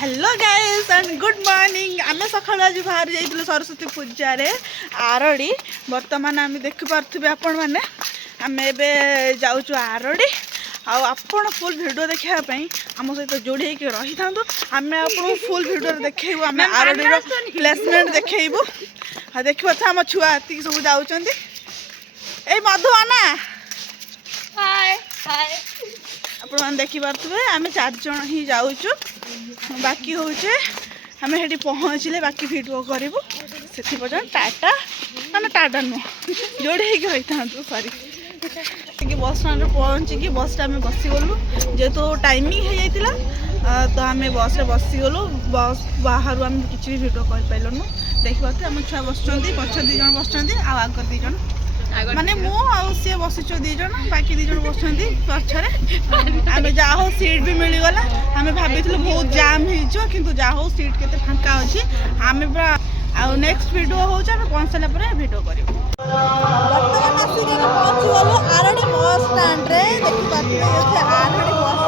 Hello guys and good morning. आम सका आज बाहर जाइए सरस्वती पूजा आरड़ी। बर्तमान आम देखिपे आपण मैंने आम ए जाऊँ आरड़ी आपण फुल वीडियो देखापी आम सहित जोड़ी रही था। आम आपको फुल वीडियो देखू आम आरड़ी प्लेसमेंट देखू देखिए आम छुआ ये सब जाऊँ मधुआना आप देखिपे आम 4 जन ही जाऊँ। बाकी हूँ आम ये पहुँचले बाकी भिडियो करूँ से पर्यटन टाटा मैंने टाटा नुह जोड़े रही था। सॉरी बस स्टाण्ड पहुँचिकी बस आम बसीगलु जेहेतु टाइमिंग हो जाता तो आम बस बसीगलु। बस बाहर आम किसी भी भिडियो कर पार्लुनु। देखिए आम छुआ बस पछ 2 जन बस आग 2 जन माने मु सी बसीचु 2 जन बाकी 2 जन बस पछरे आम जहाँ हो सीट भी मिलगला। आम भाभी बहुत जाम हो किंतु जहाँ हो सीट के फांका अच्छी आम पूरा आउ नेक्स्ट वीडियो हो पहुँच सारा पर वीडियो कर आरड़ी बस स्टाण्ड देखिए आरड़ी बस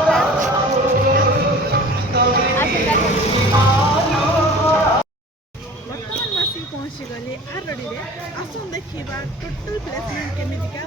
बर्तमान आसिक पहुँची गली आरड़ी आसन देखा टोटल प्लेसमेंट केमिका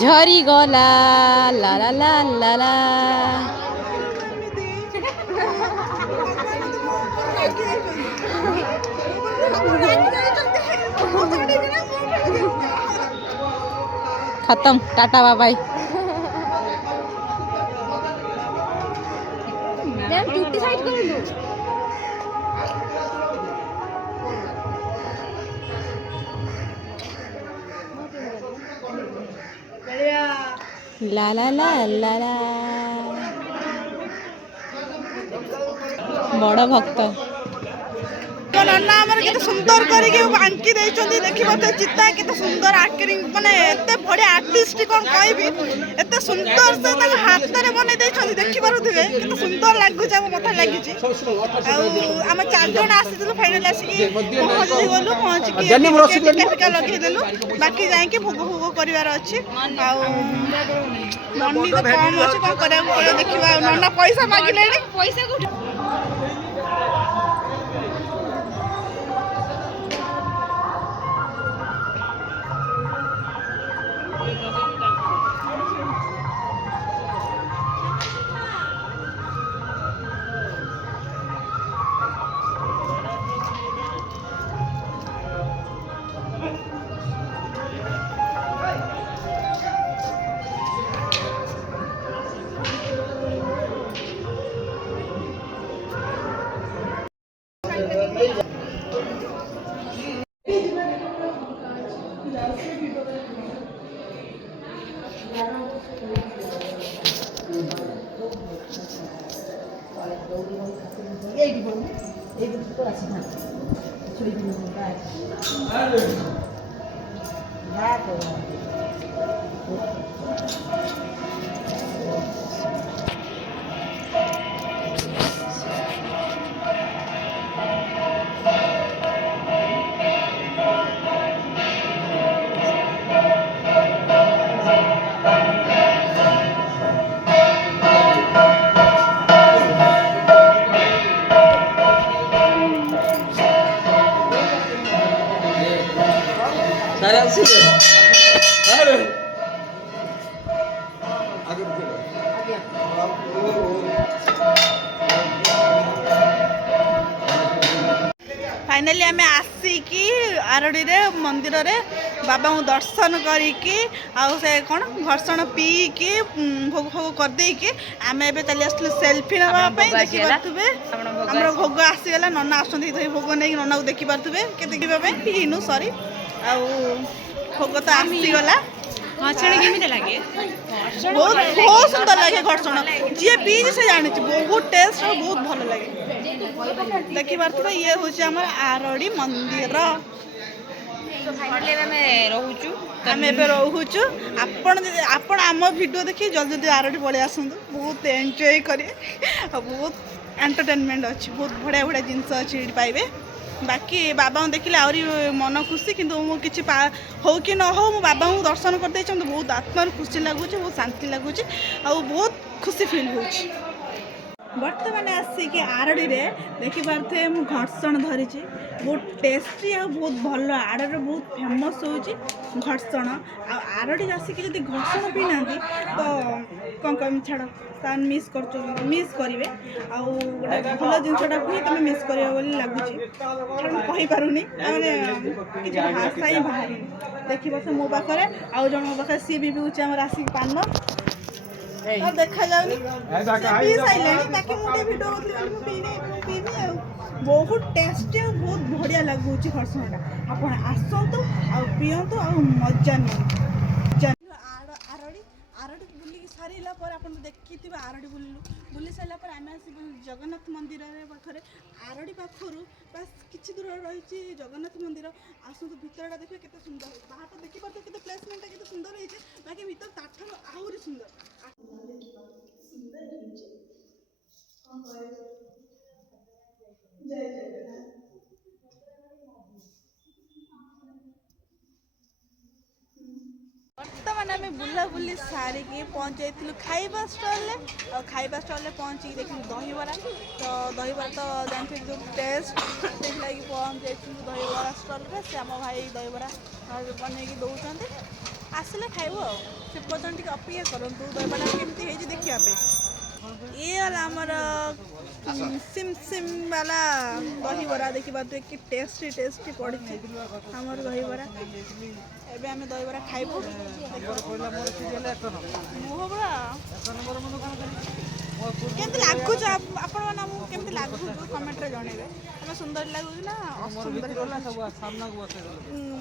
झरी गला ला ला ला ला ला खत्म टाटा बाय बाय। ला ला ला ला ला बड़ भक्त आम नन्ना आमर केते सुंदर करके आंकी देइछन्ती देखि पाते चित्ता केते सुंदर एक्टिंग माने एते बड़े आर्टिस्ट कोन कहबी एते सुंदर से तक हाथ रे बने देइछन्ती देखि पारुथिबे केते सुंदर लागु छ मथा लागि छी हम चार जण आसीथिलु फाइनल आसी पहुंची गलु पहुंची के टिका लगे देलु बाकी जाई के भोग भोग करिवार अछि आ मन्नी तो कम अछि कोन करे पड़े देखिबा नन्ना पैसा मागिलेनी पैसा को फाइनली आम आसिकी आरडी रे मंदिर रे बाबा को दर्शन करिकी से कौन घर्षण पीकी भोग भोग कर देकी आम ए चली आसलु सेल्फी नापी देखी पारे आम भोग आसीगला नना आसुँच भोग नहीं नना को देखी पारे के देखा पीनु सरी आ भोग तो आसीगला लगे बहुत बहुत सुंदर लगे घर्षण जी पीज से जानी बहुत टेस्ट और बहुत भल लगे देखी पारे ये हूँ आम आरडी मंदिर आम ए रोचु आपण आम भिडियो देखिए जल्दी जल्दी आरडी पलि आसतु बहुत एंजॉय करेंगे बहुत एंटरटेनमेंट अच्छी बहुत बढ़िया बढ़िया जिनस अच्छी पाइबे बाकी बाबा देखिले आहरी मन खुशी किंतु किसी हो कि न हो मो बाबा को दर्शन करदे बहुत आत्मा खुशी लगुच बहुत शांति लगुच आ बहुत खुशी फील हो बर्तमान आसिक आरडी रे देखी पारे मु घर्षण धरी बहुत टेस्टी आ बहुत भल आरडी बहुत फेमस हो घर्षण आरडी आसिक जब घर्षण पी ना तो कौन कह छाड़ तान मिस करेंगे आ गोटे भल जिनटा भी तुम मिस कर लगुच मैंने भाषा ही बाहर देखी पास मो पाखे आउ जन मो पाखे सी भी पीछे आम आसिक पान देखा जाऊनी पी सारे बाकी मुझे भिडियो पीनी बहुत टेस्टी और बहुत बढ़िया लगुच घर्षण आप आसतु आ पीतु आ मजा नहीं आरडी आरडी बुलिक सारा पर आप देखी आरडी बुली सारापर आम आस जगन्नाथ मंदिर पाखे आरडी पाखर बस किसी दूर रही जगन्नाथ मंदिर आसतु भितरटा देखिए केते सुंदर बाहर देखी पारे केते प्लेसमेंट केते सुंदर होइछे बाकी भीतर ताठर आहुरी सुंदर जय जगन्नाथ बर्तमान आम बुलाबुली सारिकी पहुँच खाइबा स्टल पहुँची देखिए दहीबरा तो दहीबरा तो जानते जो टेस्ट लगी पहुँच दहीबरा स्टल से आम भाई दहीबरा बनईकि दौरान आसले खाइबू से पर्यटन अपेक्षा करूँ दहीबरा केमती देखापी ये आमर सिम सिम वाला दहीबरा देखी पारे कि टेस्टी टेस्टी पड़ी आमर दहीबरा एबे आम दहीबरा खाइबू केमती लगुच आपण केमती लगुच कमेंट रे जनइबे आम सुंदर लगुच ना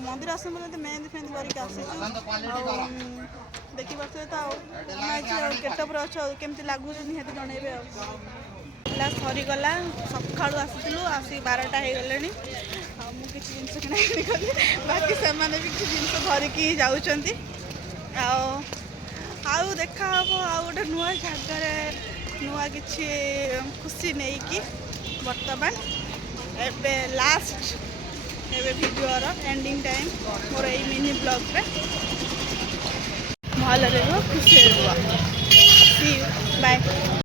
मंदिर आस मेहंदी फेहंदी करके आसी देखी पारे तो गेटअप अच्छे केमती लगुच निहती जनइबे मेला सरीगला सकाळू आसलु आसी 12टा हो गले मुझे जिनस किणाकिणी कली बाकी से भी किसी जिनस धरिकी जाऊँच आउ देखा हम आउ गोटे नुआ जगार नुआ कि खुशी नहीं कि बर्तमान एबे लास्ट एबे वीडियोर एंडिंग टाइम मोर ये मिनी ब्लॉग रे भल खुशी बाय।